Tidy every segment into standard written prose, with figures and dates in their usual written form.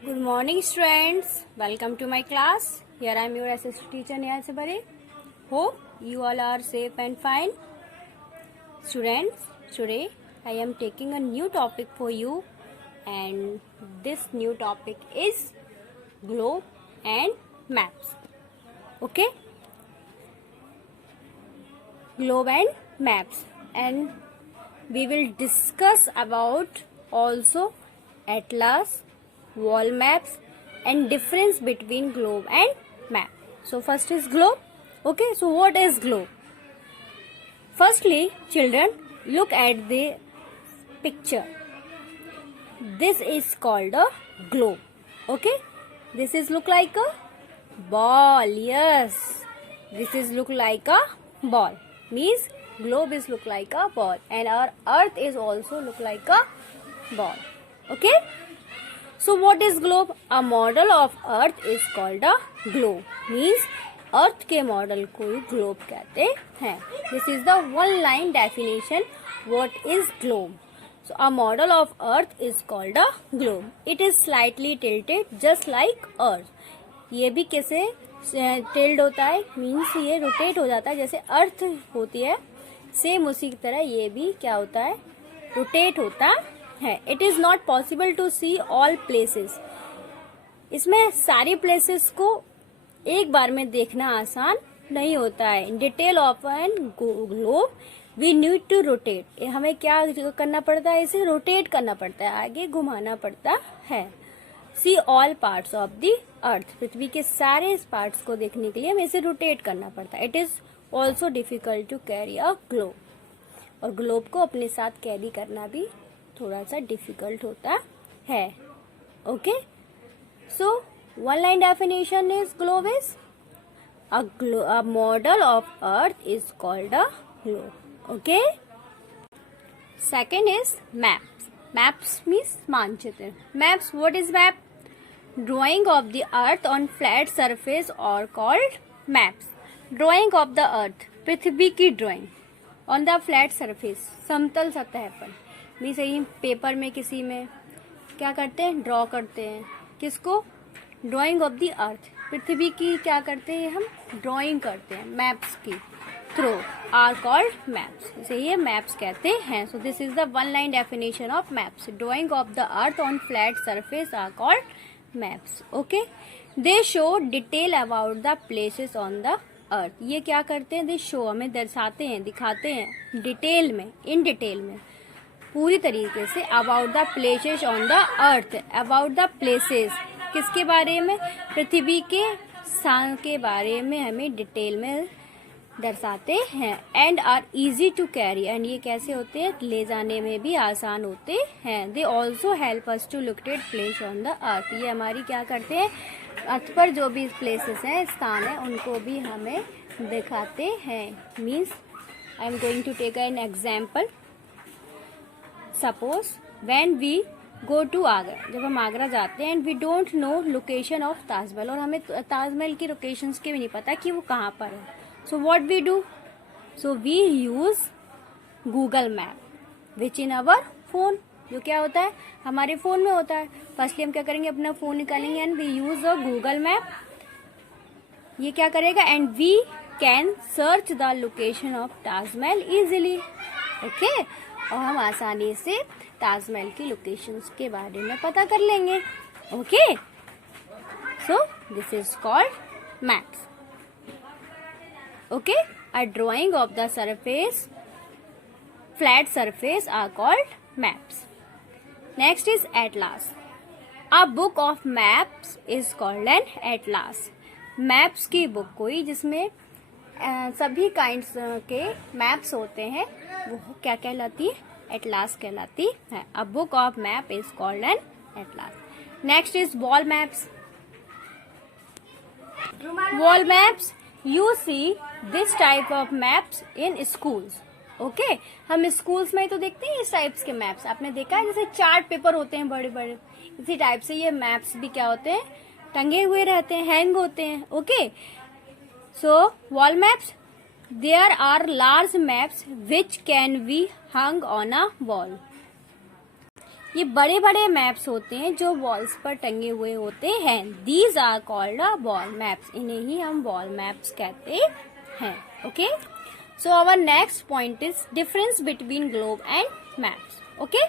Good morning, students. Welcome to my class. Here I am your assistant teacher Nehal Sabare. Hope you all are safe and fine. Students, today I am taking a new topic for you, and this new topic is globe and maps. Okay? Globe and maps, and we will discuss about also atlas, wall maps, and difference between globe and map. So first is globe. Okay, so what is globe? Firstly, children, look at the picture. This is called a globe. Okay, this is look like a ball. Yes, this is look like a ball. Means globe is look like a ball, and our earth is also look like a ball. Okay. So what is globe? A model of earth is called a globe. Means अर्थ के model को globe कहते हैं. This is the one line definition what is globe. So a model of earth is called a globe. It is slightly tilted just like earth. ये भी कैसे tilde होता है? Means ये रोटेट हो जाता है जैसे अर्थ होती है, सेम उसी की तरह ये भी क्या होता है? रोटेट होता है. It is not possible to see all places. इसमें सारी प्लेसेस को एक बार में देखना आसान नहीं होता है. Detail of an globe we need to rotate. हमें क्या करना पड़ता है? इसे रोटेट करना पड़ता है, आगे घुमाना पड़ता है. See all parts of the earth. पृथ्वी के सारे पार्ट्स को देखने के लिए हमें इसे रोटेट करना पड़ता है. It is also difficult to carry a globe. और ग्लोब को अपने साथ कैरी करना भी थोड़ा सा डिफिकल्ट होता है. Okay, so one line definition is globe is a model of earth is called a globe. Okay. Second is maps. Maps means मानचित्र. Maps, what is map? Drawing of the earth on flat surface or called maps. Drawing of the earth, पृथ्वी की drawing on the flat surface, समतल सतह पर. भी सही. Paper में किसी में क्या करते हैं? ड्रॉ करते हैं. किसको? Drawing of the earth. पृथ्वी की क्या करते हैं? हम ड्राइंग करते हैं मैप्स की थ्रू. Are called maps. इसे ये मैप्स कहते हैं. So this is the one line definition of maps. Drawing of the earth on flat surface are called maps. Okay. They show detail about the places on the earth. ये क्या करते हैं? दे show, हमें दर्शाते हैं, दिखाते हैं डिटेल में, इन डिटेल में, पूरी तरीके से. About the places on the earth. About the places किसके बारे में? पृथ्वी के स्थान के बारे में हमें डिटेल में दर्शाते हैं. And are easy to carry. एंड ये कैसे होते हैं? ले जाने में भी आसान होते हैं. They also help us to locate place on the earth. ये हमारी क्या करते हैं? अर्थ पर जो भी प्लेसेस हैं, स्थान है, उनको भी हमें दिखाते हैं. Means I am going to take an example. Suppose when we go to Agra. जब हम आगरा जाते हैं and we don't know location of Taj Mahal. और हमें ताजमहल की लोकेशंस के भी नहीं पता कि वो कहाँ पर है. So what we do? So we use Google map which in our phone. जो क्या होता है? हमारे फोन में होता है. फर्स्टली हम क्या करेंगे? अपना फोन निकालेंगे and we use a Google map. ये क्या करेगा? And we can search the location of Taj Mahal easily. Okay. और हम आसानी से ताजमहल की लोकेशंस के बारे में पता कर लेंगे. Okay. So this is called maps. Okay. A drawing of the surface, flat surface are called maps. Next is atlas. A book of maps is called an atlas. Maps की बुक कोई जिसमें सभी काइंड्स के maps होते हैं, वो क्या कहलाती है? एटलास कहलाती है. अ book of map is called an atlas. Next is wall maps. Wall maps, you see this type of maps in schools. Okay. हम स्कूल्स में तो देखते हैं इस टाइप्स के मैप्स. आपने देखा है जैसे चार्ट पेपर होते हैं बड़े बड़े, इसी टाइप से ये मैप्स भी क्या होते हैं? टंगे हुए रहते हैं, हैंग होते हैं. Okay. So wall maps, there are large maps which can be hung on a wall. ये बड़े बड़े मैप्स होते हैं जो वॉल्स पर टंगे हुए होते हैं. These are called wall maps. इन्हें ही हम वॉल मैप्स कहते हैं. Okay, so our next point is difference between globe and maps. Okay,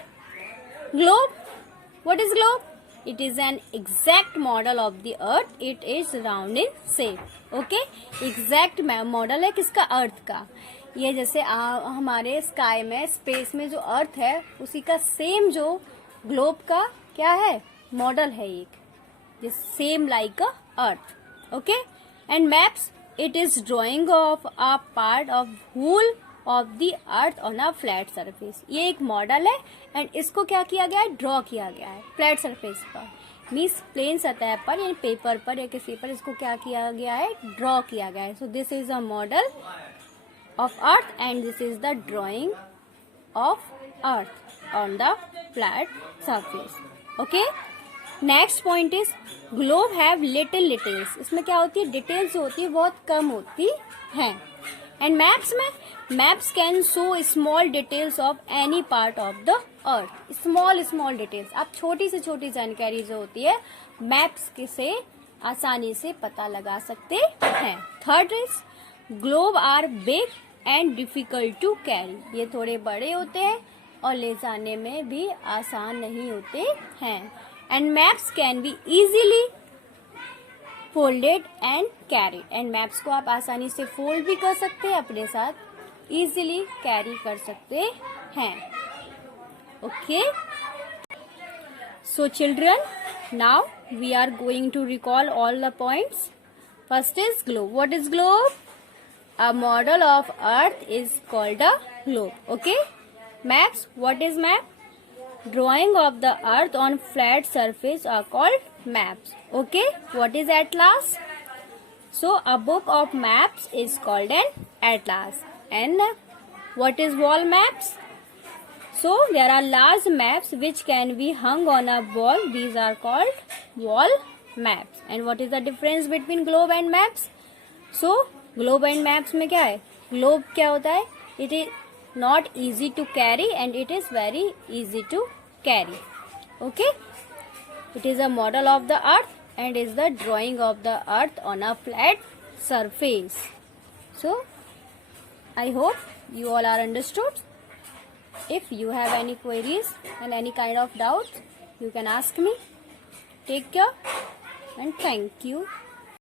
globe, what is globe? It is an exact model of the earth. It is round in shape. Okay, exact model है किसका? अर्थ का. ये जैसे हमारे sky में, space में जो अर्थ है उसी का सेम जो ग्लोब का क्या है? मॉडल है एक, जो same like a earth. Okay, and maps, it is drawing of a part of whole of the earth on a flat surface. ये एक मॉडल है एंड इसको क्या किया गया है? ड्रॉ किया गया है फ्लैट सरफेस पर, मीन्स प्लेन सतह पर या पेपर पर या किसी पर इसको क्या किया गया है? ड्रॉ किया गया है. सो this is a model of earth and this is the drawing of earth on the flat surface. Okay, next point is globe have little details. इसमें क्या होती है? डिटेल्स होती है बहुत कम होती हैं. एंड मैप्स में, maps can show small details of any part of the earth. Small details, आप छोटी से छोटी जानकारी जो होती है मैप्स से आसानी से पता लगा सकते हैं. Third is globe are big and difficult to carry. ये थोड़े बड़े होते हैं और ले जाने में भी आसान नहीं होते हैं. And maps can be easily folded and carry. And maps को आप आसानी से फोल्ड भी कर सकते हैं, अपने साथ इजीली कैरी कर सकते हैं. Okay, so children, now we are going to recall all the points. First is globe. What is globe? A model of earth is called a globe. Okay, maps. What is map? Drawing of the earth on flat surface are called maps. Okay, what is atlas? So a book of maps is called an atlas. And what is wall maps? So there are large maps which can be hung on a wall. These are called wall maps. And what is the difference between globe and maps? So globe and maps में क्या है? Globe क्या होता है? It is not easy to carry and it is very easy to carry. Okay, it is a model of the earth and is the drawing of the earth on a flat surface. So I hope you all are understood. If you have any queries and any kind of doubts, you can ask me. Take care and thank you.